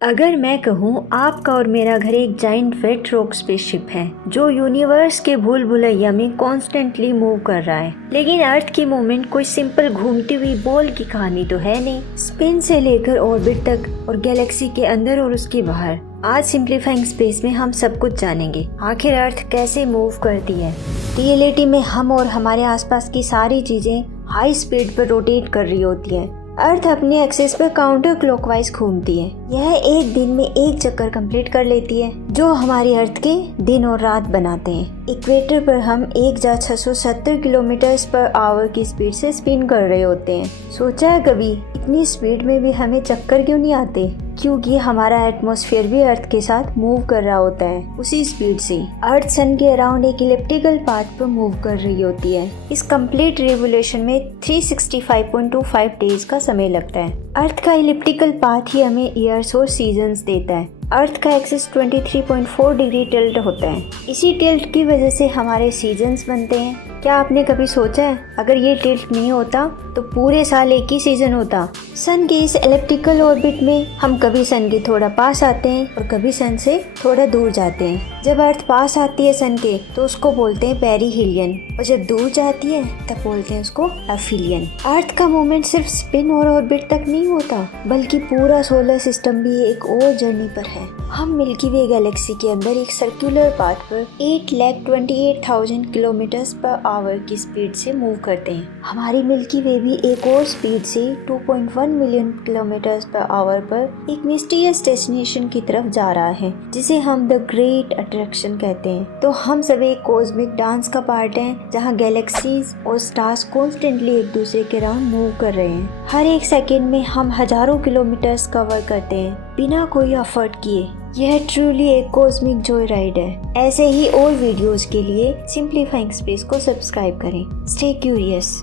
अगर मैं कहूँ आपका और मेरा घर एक जाइंट वेट रॉक स्पेसशिप है जो यूनिवर्स के भूल भुलैया में कॉन्स्टेंटली मूव कर रहा है, लेकिन अर्थ की मूवमेंट कोई सिंपल घूमती हुई बॉल की कहानी तो है नहीं। स्पिन से लेकर ऑर्बिट तक और गैलेक्सी के अंदर और उसके बाहर, आज सिंप्लीफाइंग स्पेस में हम सब कुछ जानेंगे। आखिर अर्थ कैसे मूव करती है। रियलिटी में हम और हमारे आसपास की सारी चीजें हाई स्पीड पर रोटेट कर रही होती है। अर्थ अपने एक्सिस पर काउंटर क्लॉकवाइज घूमती है। यह एक दिन में एक चक्कर कंप्लीट कर लेती है, जो हमारी अर्थ के दिन और रात बनाते हैं। इक्वेटर पर हम 1670 किलोमीटर पर आवर की स्पीड से स्पिन कर रहे होते हैं। सोचा है कभी इतनी स्पीड में भी हमें चक्कर क्यों नहीं आते? क्योंकि हमारा एटमॉस्फेयर भी अर्थ के साथ मूव कर रहा होता है उसी स्पीड से। अर्थ सन के अराउंड एक इलिप्टिकल पाथ पर मूव कर रही होती है। इस कंप्लीट रिवोल्यूशन में 365.25 डेज का समय लगता है। अर्थ का इलिप्टिकल पाथ ही हमें ईयर्स और सीजन्स देता है। अर्थ का एक्सिस 23.4 डिग्री टिल्ट होता है। इसी टिल्ट की वजह से हमारे सीजन्स बनते हैं। क्या आपने कभी सोचा है अगर ये टिल्ट नहीं होता तो पूरे साल एक ही सीजन होता? सन के इस एलिप्टिकल ऑर्बिट में हम कभी सन के थोड़ा पास आते हैं और कभी सन से थोड़ा दूर जाते हैं। जब अर्थ पास आती है सन के तो उसको बोलते हैं पेरिहीलियन, और जब दूर जाती है तब बोलते हैं उसको एफिलियन। अर्थ का मूवमेंट सिर्फ स्पिन और ऑर्बिट तक नहीं होता, बल्कि पूरा सोलर सिस्टम भी एक और जर्नी पर है। हम मिल्की वे गैलेक्सी के अंदर एक सर्कुलर पाथ पर 8,28,000 किलोमीटर पर आवर की स्पीड से मूव करते हैं। हमारी मिल्की वे भी एक और स्पीड से 2.1 मिलियन किलोमीटर पर आवर पर एक मिस्टीरियस डेस्टिनेशन की तरफ जा रहा है, जिसे हम द ग्रेट अट्रैक्शन कहते हैं। तो हम सब एक कॉस्मिक डांस का पार्ट हैं, जहां गैलेक्सीज और स्टार्स कॉन्स्टेंटली एक दूसरे के राउंड मूव कर रहे हैं। हर एक सेकेंड में हम हजारों किलोमीटर्स कवर करते हैं बिना कोई एफर्ट किए। यह ट्रूली एक कॉस्मिक जॉय राइड है। ऐसे ही और वीडियोस के लिए सिंप्लीफाइंग स्पेस को सब्सक्राइब करें। Stay curious.